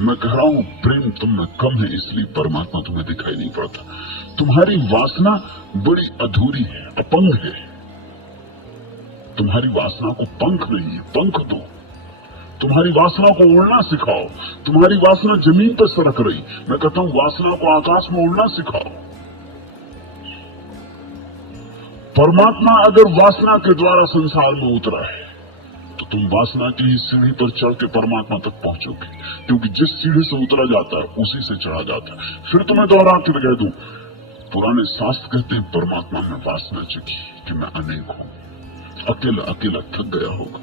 मैं कह रहा हूं प्रेम तुम में कम है, इसलिए परमात्मा तुम्हें दिखाई नहीं पड़ता। तुम्हारी वासना बड़ी अधूरी है, अपंग है। तुम्हारी वासना को पंख नहीं है, पंख दो। तुम्हारी वासना को उड़ना सिखाओ। तुम्हारी वासना जमीन पर सरक रही, मैं कहता हूं वासना को आकाश में उड़ना सिखाओ। परमात्मा अगर वासना के द्वारा संसार में उतरा है तो तुम वासना की ही सीढ़ी पर चढ़ के परमात्मा तक पहुंचोगे, क्योंकि जिस सीढ़ी से उतरा जाता है उसी से चढ़ा जाता है। फिर तुम्हें दोहरा के कह दूं, पुराने शास्त्र कहते हैं परमात्मा में वासना चुकी कि मैं अनेक हूं। अकेला अकेला थक गया होगा,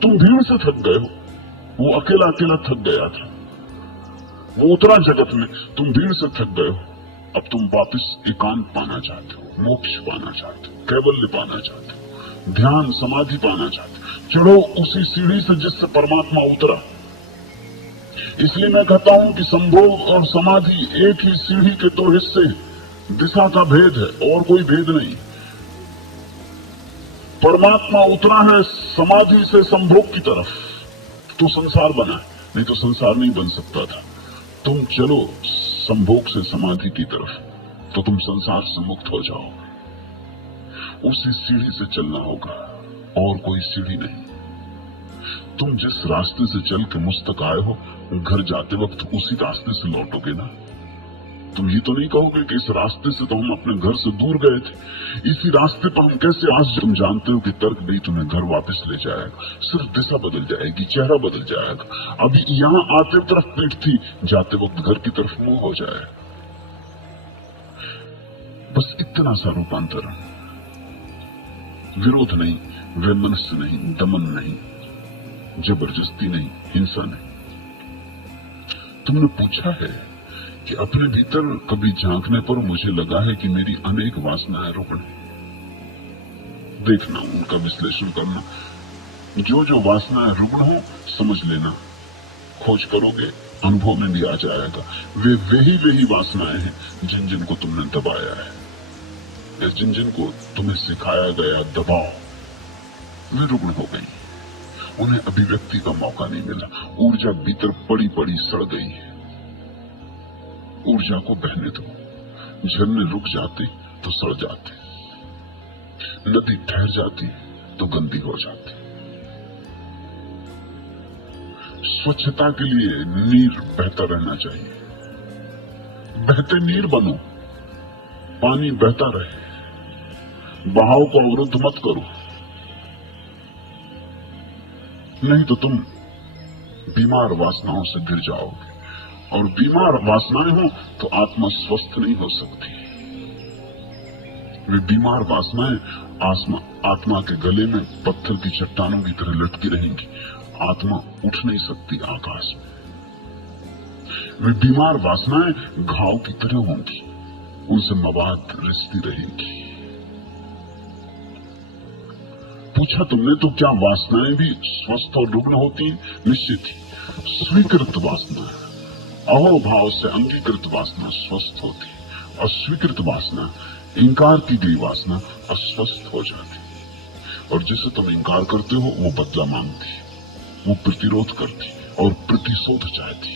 तुम भीड़ से थक गए हो, वो अकेला अकेला थक गया था, वो उतरा जगत में, तुम भीड़ से थक गए हो। अब तुम वापस एकांत पाना चाहते हो, मोक्ष पाना चाहते हो, कैवल्य पाना चाहते हो, ध्यान समाधि पाना चाहते हो। चढ़ो उसी सीढ़ी से जिससे परमात्मा उतरा। इसलिए मैं कहता हूं कि संभोग और समाधि एक ही सीढ़ी के दो हिस्से, दिशा का भेद है और कोई भेद नहीं। परमात्मा उतरा है समाधि से संभोग की तरफ तो संसार बना, नहीं तो संसार नहीं बन सकता था। तुम चलो संभोग से समाधि की तरफ तो तुम संसार से मुक्त हो जाओ। उसी सीढ़ी से चलना होगा और कोई सीढ़ी नहीं। तुम जिस रास्ते से चल के मुझ तक आए हो, घर जाते वक्त उसी रास्ते से लौटोगे ना। तुम ये तो नहीं कहोगे कि इस रास्ते से तो हम अपने घर से दूर गए थे, इसी रास्ते पर हम कैसे आज। तुम जानते हो कि तर्क भी तुम्हें घर वापस ले जाएगा, सिर्फ दिशा बदल जाएगी, चेहरा बदल जाएगा। अभी यहां आते तरफ पीठ थी, जाते वक्त घर की तरफ मुंह हो जाए। बस इतना सा रूपांतरण, विरोध नहीं, वैमनस्य नहीं, दमन नहीं, जबरदस्ती नहीं, हिंसा नहीं। तुमने पूछा है कि अपने भीतर कभी झांकने पर मुझे लगा है कि मेरी अनेक वासनाएं रुकन। देखना, उनका विश्लेषण करना, जो जो वासनाएं रुग्ण हो समझ लेना, खोज करोगे अनुभव में भी आ जाएगा। वे वही वासनाएं हैं जिन जिन को तुमने दबाया है, या जिन जिन को तुम्हें सिखाया गया दबाओ, वे रुग्ण हो गई। उन्हें अभिव्यक्ति का मौका नहीं मिला। ऊर्जा भीतर पड़ी पड़ी सड़ गई है। ऊर्जा को बहने दो। झरने रुक जाते तो सड़ जाते, नदी ठहर जाती तो गंदी हो जाती। स्वच्छता के लिए नीर बहता रहना चाहिए। बहते नीर बनो, पानी बहता रहे, बहाव को अवरुद्ध मत करो, नहीं तो तुम बीमार वासनाओं से गिर जाओगे। और बीमार वासनाएं हो तो आत्मा स्वस्थ नहीं हो सकती। वे बीमार वासनाएं आत्मा के गले में पत्थर की चट्टानों की तरह लटकी रहेंगी। आत्मा उठ नहीं सकती आकाश में। वे बीमार वासनाएं घाव की तरह होंगी, उनसे मवाद रिश्ती रहेगी। पूछा तुमने तो क्या वासनाएं भी स्वस्थ और रुग्ण होती हैं? निश्चित ही। स्वीकृत वासना, अहोभाव से अंगीकृत वासना स्वस्थ होती, अस्वीकृत वासना, इंकार की गई वासना अस्वस्थ हो जाती। और जिसे तुम इंकार करते हो वो बदला मांगती, वो प्रतिरोध करती और प्रतिशोध चाहती।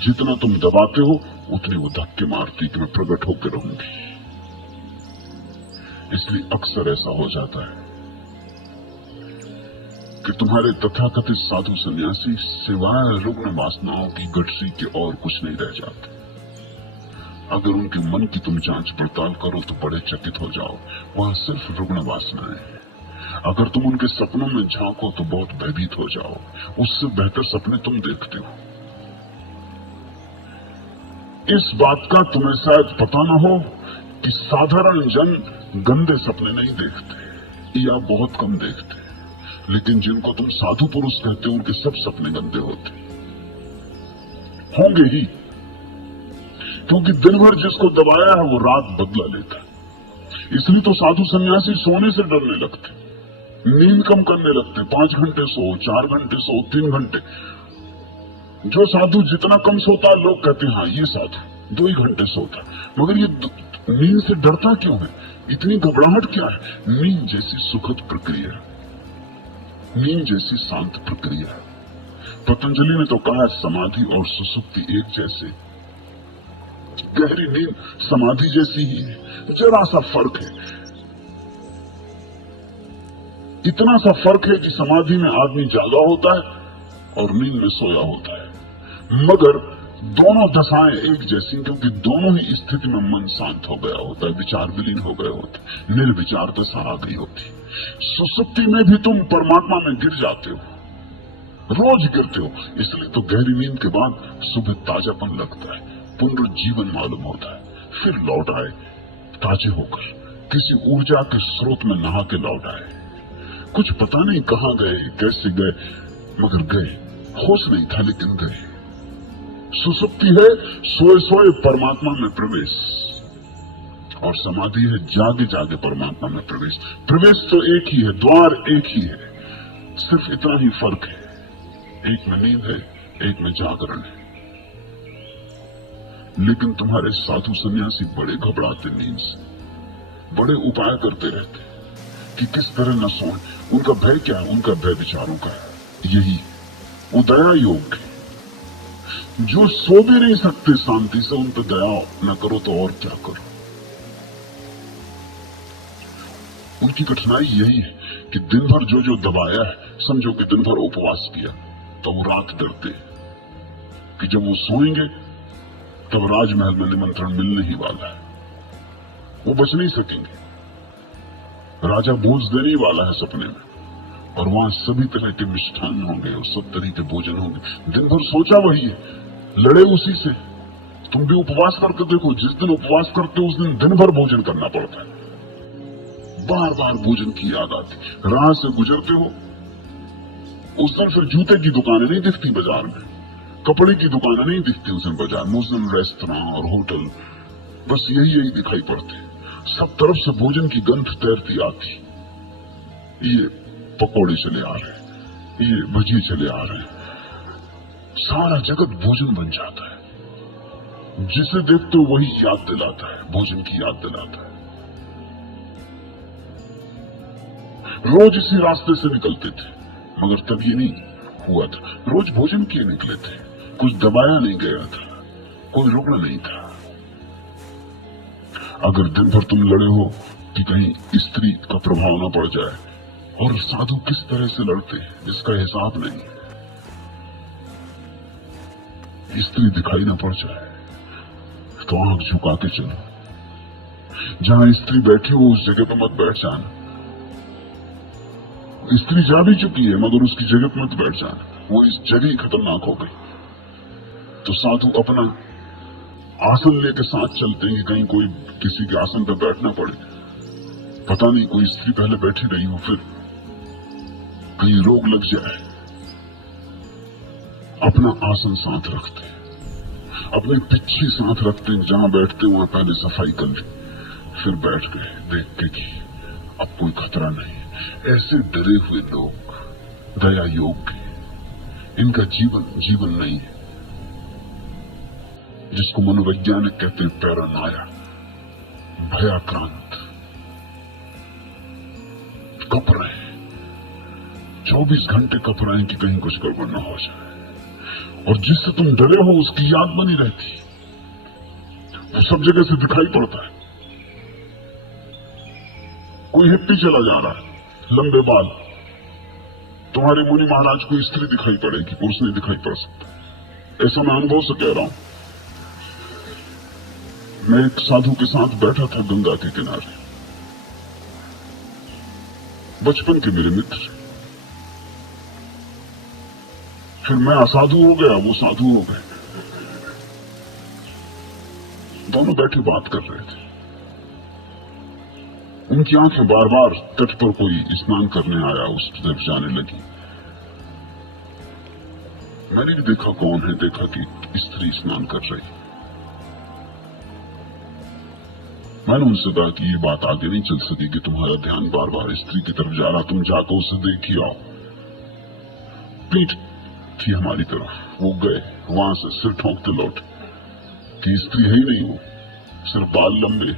जितना तुम दबाते हो उतनी वो धक्के मारती कि मैं प्रकट होकर रहूंगी। इसलिए अक्सर ऐसा हो जाता है कि तुम्हारे तथाकथित साधु सन्यासी सिवाय रुग्ण वासनाओं की गठरी के और कुछ नहीं रह जाते। अगर उनके मन की तुम जांच पड़ताल करो तो बड़े चकित हो जाओ, वहां सिर्फ रुग्ण वासनाएं हैं। अगर तुम उनके सपनों में झांको तो बहुत भयभीत हो जाओ, उससे बेहतर सपने तुम देखते हो। इस बात का तुम्हें शायद पता न हो कि साधारण जन गंदे सपने नहीं देखते या बहुत कम देखते, लेकिन जिनको तुम साधु पुरुष कहते हो उनके सब सपने गंदे होते होंगे ही, क्योंकि दिन भर जिसको दबाया है वो रात बदला लेता है। इसलिए तो साधु सन्यासी सोने से डरने लगते, नींद कम करने लगते, 5 घंटे सो, 4 घंटे सो, 3 घंटे। जो साधु जितना कम सोता है लोग कहते हैं हाँ ये साधु 2 ही घंटे सोता, मगर ये नींद से डरता क्यों है? इतनी घबराहट क्या है? नींद जैसी सुखद प्रक्रिया, नींद जैसी शांत प्रक्रिया, पतंजलि ने तो कहा समाधि और सुसुप्ति एक जैसे, गहरी नींद समाधि जैसी ही है, जरा सा फर्क है। इतना सा फर्क है कि समाधि में आदमी जागा होता है और नींद में सोया होता है, मगर दोनों दशाएं एक जैसी, क्योंकि दोनों ही स्थिति में मन शांत हो गया होता है, विचार विलीन हो गए होते, निर्विचार दशा आ गई होती। सुसुप्ति में भी तुम परमात्मा में गिर जाते हो, रोज गिरते हो, इसलिए तो गहरी नींद के बाद सुबह ताजापन लगता है, पुनरुज्जीवन मालूम होता है, फिर लौट आए ताजे होकर, किसी ऊर्जा के स्रोत में नहा के लौट आए। कुछ पता नहीं कहां गए, कैसे गए, मगर गए, होश नहीं था लेकिन गए। सुसुप्ति है सोए सोए परमात्मा में प्रवेश, और समाधि है जागे जागे परमात्मा में प्रवेश। प्रवेश तो एक ही है, द्वार एक ही है, सिर्फ इतना ही फर्क है, एक में नींद है, एक में जागरण है। लेकिन तुम्हारे साधु सन्यासी बड़े घबराते नींद से, बड़े उपाय करते रहते कि किस तरह न सोएं। उनका भय क्या है? उनका भय विचारों का है। यही उदया योग है। जो सो भी नहीं सकते शांति से, उन पर दया न करो तो और क्या करो। उनकी कठिनाई यही है कि दिन भर जो जो दबाया है, समझो कि दिन भर उपवास किया, तो वो रात डरते कि जब वो सोएंगे तब राजमहल में निमंत्रण मिलने ही वाला है, वो बच नहीं सकेंगे। राजा भोज देने वाला है सपने में, और वहां सभी तरह के मिष्ठान होंगे और सब तरह के भोजन होंगे। दिन भर सोचा वही है, लड़े उसी से। तुम भी उपवास करके देखो, जिस दिन उपवास करते हो उस दिन भर भोजन करना पड़ता है, बार बार भोजन की याद आती। राह से गुजरते हो, उस दिन फिर जूते की दुकानें नहीं दिखती बाजार में, कपड़े की दुकानें नहीं दिखती उस दिन बाजार में, उस दिन रेस्तरां और होटल बस यही दिखाई पड़ते। सब तरफ से भोजन की गंध तैरती आती। ये पकौड़े चले आ रहे हैं, ये भजिए चले आ रहे हैं, सारा जगत भोजन बन जाता है। जिसे देखते हो वही याद दिलाता है, भोजन की याद दिलाता है। रोज इसी रास्ते से निकलते थे, मगर तब ये नहीं हुआ था। रोज भोजन किए निकले थे, कुछ दबाया नहीं गया था, कोई रुकना नहीं था। अगर दिन भर तुम लड़े हो कि कहीं स्त्री का प्रभाव न पड़ जाए, और साधु किस तरह से लड़ते हैं इसका हिसाब नहीं, स्त्री दिखाई न पड़ जाए तो आंख झुका के चलो। जहां स्त्री बैठी हो उस जगह पर मत बैठ जाना। स्त्री जा भी चुकी है मगर उसकी जगह पर मत बैठ जाना, वो इस जगह ही खतरनाक हो गई। तो साधु अपना आसन लेके साथ चलते हैं कि कहीं कोई किसी के आसन पर बैठना पड़े, पता नहीं कोई स्त्री पहले बैठी रही हो, फिर कहीं रोग लग जाए। अपना आसन साथ रखते, अपने पिच्छी साथ रखते, जहां बैठते वहां पहले सफाई कर ली, फिर बैठ गए देख के कि अब कोई खतरा नहीं। ऐसे डरे हुए लोग दया योग के, इनका जीवन नहीं है, जिसको मनोवैज्ञानिक कहते हैं पैरानाया, भयाक्रांत, कप रहे, 24 घंटे कप रहे कि कहीं कुछ गड़बड़ न हो जाए। और जिससे तुम डरे हो उसकी याद बनी रहती, वो सब जगह से दिखाई पड़ता है। कोई हिप्पी चला जा रहा है, लंबे बाल, तुम्हारे मुनि महाराज को स्त्री दिखाई पड़ेगी, पुरुष नहीं दिखाई पड़ सकता। ऐसा मैं अनुभव से कह रहा हूं। मैं एक साधु के साथ बैठा था गंगा के किनारे, बचपन के मेरे मित्र। फिर मैं असाधु हो गया, वो साधु हो गए, दोनों बैठे बात कर रहे थे। उनकी आंखें बार बार तट पर कोई स्नान करने आया उस तरफ जाने लगी। मैंने भी देखा कौन है, देखा कि स्त्री स्नान कर रही। मैंने उनसे कहा कि ये बात आगे नहीं चल सकी कि तुम्हारा ध्यान बार बार स्त्री की तरफ जा रहा, तुम जाकर उसे देख ही आओ। पीठ थी हमारी तरफ, वो गए, वहां से सिर ठोंकते लौटे कि स्त्री है ही नहीं, वो सिर्फ बाल लंबे,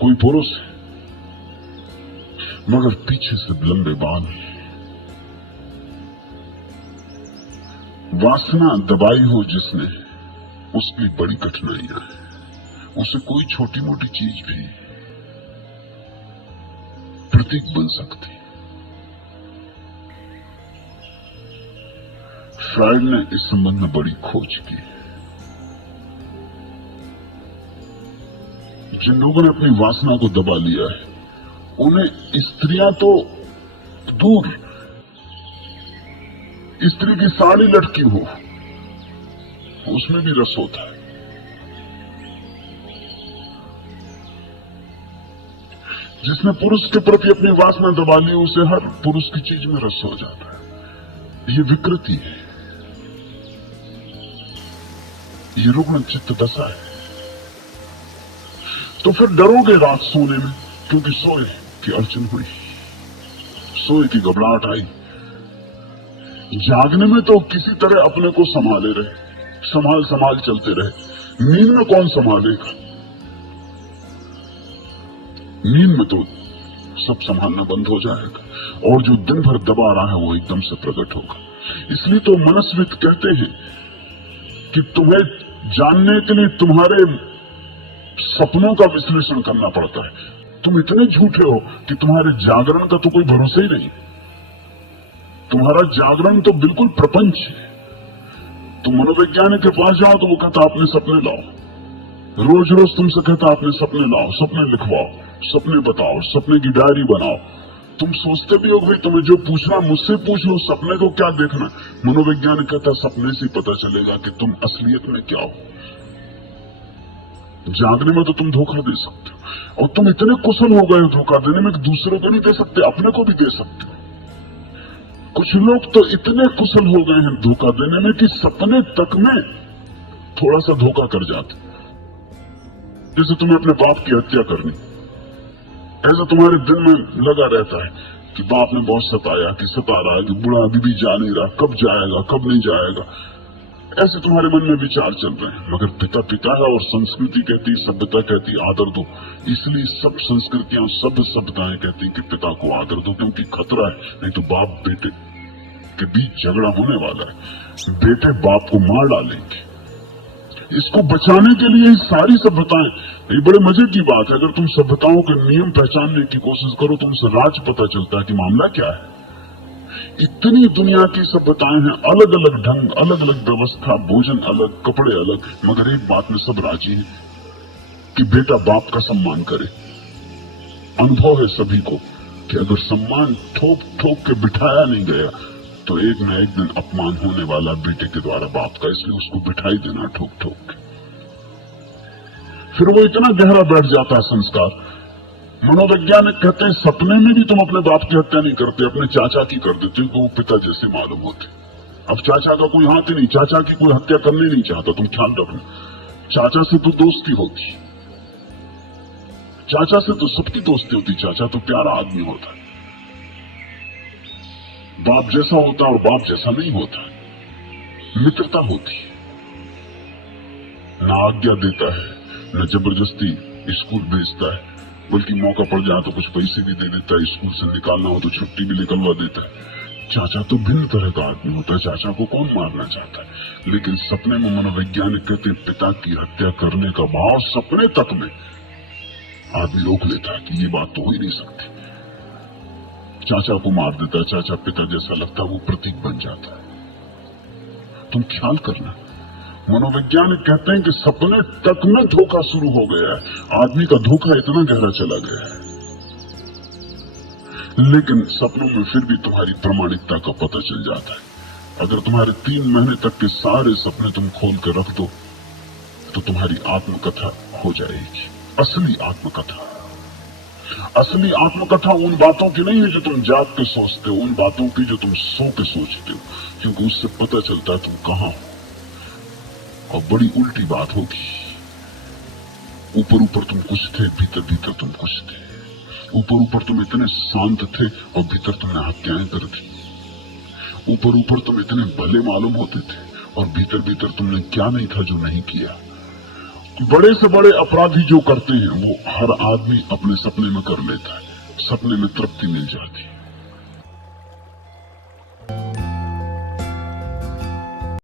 कोई पुरुष है मगर पीछे से लंबे बाल। वासना दबाई हो जिसने, उसकी बड़ी कठिनाइयां हैं। उसे कोई छोटी मोटी चीज भी प्रतीक बन सकती। फ्रायड ने इस संबंध में बड़ी खोज की। जिन लोगों ने अपनी वासना को दबा लिया है, उन्हें स्त्रियां तो दूर, स्त्री की साड़ी लटकी हो उसमें भी रस होता है। जिसने पुरुष के प्रति अपनी वासना दबा ली, उसे हर पुरुष की चीज में रस हो जाता है। ये विकृति है, ये रुग्ण चित्त दशा है। तो फिर डरोगे रात सोने में, क्योंकि सोए की अड़चन हुई, सोए की घबराहट आई। जागने में तो किसी तरह अपने को संभाले रहे, संभाल चलते रहे। नींद में कौन संभालेगा? नींद में तो सब संभालना बंद हो जाएगा, और जो दिन भर दबा रहा है वो एकदम से प्रकट होगा। इसलिए तो मनस्वित कहते हैं कि तुम्हें जानने के लिए तुम्हारे सपनों का विश्लेषण करना पड़ता है। तुम इतने झूठे हो कि तुम्हारे जागरण का तो कोई भरोसा ही नहीं। तुम्हारा जागरण तो बिल्कुल प्रपंच है। तुम मनोवैज्ञानिक के पास जाओ तो वो कहता अपने सपने लाओ। रोज रोज तुमसे कहता अपने सपने लाओ, सपने लिखवाओ, सपने बताओ, सपने की डायरी बनाओ। तुम सोचते भी हो भाई तुम्हें जो पूछना मुझसे पूछ लो, सपने को क्या देखना। मनोवैज्ञानिक कहता सपने से पता चलेगा कि तुम असलियत में क्या हो। जागने में तो तुम धोखा दे सकते हो, और तुम इतने कुशल हो गए हो धोखा देने में कि दूसरों को नहीं दे सकते, अपने को भी दे सकते हो। कुछ लोग तो इतने कुशल हो गए हैं धोखा देने में कि सपने तक में थोड़ा सा धोखा कर जाते। जैसे तुम्हें अपने बाप की हत्या करनी, ऐसा तुम्हारे दिल में लगा रहता है कि बाप ने बहुत सताया, कि सता रहा है, कि बुढ़ा अभी भी जा नहीं रहा, कब जाएगा, कब नहीं जाएगा। ऐसे तुम्हारे मन में विचार चल रहे हैं। मगर पिता पिता है, और संस्कृति कहती, सभ्यता कहती आदर दो। इसलिए सब संस्कृतियां, सब सभ्यताएं कहती कि पिता को आदर दो, क्योंकि खतरा है, नहीं तो बाप बेटे के बीच झगड़ा होने वाला है, बेटे बाप को मार डालेंगे। इसको बचाने के लिए सारी सभ्यताएं, ये बड़े मजे की बात है। अगर तुम सभ्यताओं के नियम पहचानने की कोशिश करो, तुमसे राज पता चलता है कि मामला क्या है। इतनी दुनिया की सभ्यताएं हैं, अलग अलग ढंग, अलग अलग व्यवस्था, भोजन अलग, कपड़े अलग, मगर एक बात में सब राजी हैं कि बेटा बाप का सम्मान करे। अनुभव है सभी को कि अगर सम्मान ठोक ठोक के बिठाया नहीं गया तो एक न एक दिन अपमान होने वाला बेटे के द्वारा बाप का, इसलिए उसको बिठाई देना ठोक ठोक के। फिर वो इतना गहरा बैठ जाता है संस्कार। मनोवैज्ञानिक कहते हैं सपने में भी तुम अपने बाप की हत्या नहीं करते, अपने चाचा की कर देते, क्योंकि वो पिता जैसे मालूम होते। अब चाचा का कोई हाथ ही नहीं, चाचा की कोई हत्या करनी नहीं चाहता, तुम ख्याल रखना। चाचा से तो दोस्ती होती, चाचा से तो सबकी दोस्ती होती, चाचा तो प्यारा आदमी होता है। बाप जैसा होता और बाप जैसा नहीं होता, मित्रता होती, ना आज्ञा देता है, न जबरदस्ती स्कूल भेजता है, बल्कि मौका पड़ जाए तो कुछ पैसे भी दे देता है, स्कूल से निकालना हो तो छुट्टी भी निकलवा देता है। चाचा तो भिन्न तरह का आदमी होता है, चाचा को कौन मारना चाहता है। लेकिन सपने में मनोवैज्ञानिक कहते हैं पिता की हत्या करने का भाव सपने तक में आदमी रोक लेता है कि ये बात तो हो ही नहीं सकती। चाचा को मार देता है, चाचा पिता जैसा लगता है, वो प्रतीक बन जाता है। तुम ख्याल करना, मनोवैज्ञानिक कहते हैं कि सपने तक में धोखा शुरू हो गया है, आदमी का धोखा इतना गहरा चला गया है। लेकिन सपनों में फिर भी तुम्हारी प्रामाणिकता का पता चल जाता है। अगर तुम्हारे 3 महीने तक के सारे सपने तुम खोल कर रख दो तो तुम्हारी आत्मकथा हो जाएगी, असली आत्मकथा। असली आत्मकथा उन बातों की नहीं है जो तुम जाग के सोचते हो, उन बातों की जो तुम सो के सोचते हो, क्योंकि उससे पता चलता है तुम कहां हो। और बड़ी उल्टी बात होगी, ऊपर ऊपर तुम कुछ थे, भीतर भीतर तुम कुछ थे। ऊपर ऊपर तुम इतने शांत थे और भीतर तुमने हत्याएं कर दी। ऊपर ऊपर तुम इतने भले मालूम होते थे और भीतर भीतर तुमने क्या नहीं था जो नहीं किया। बड़े से बड़े अपराधी जो करते हैं वो हर आदमी अपने सपने में कर लेता है, सपने में तृप्ति मिल जाती है।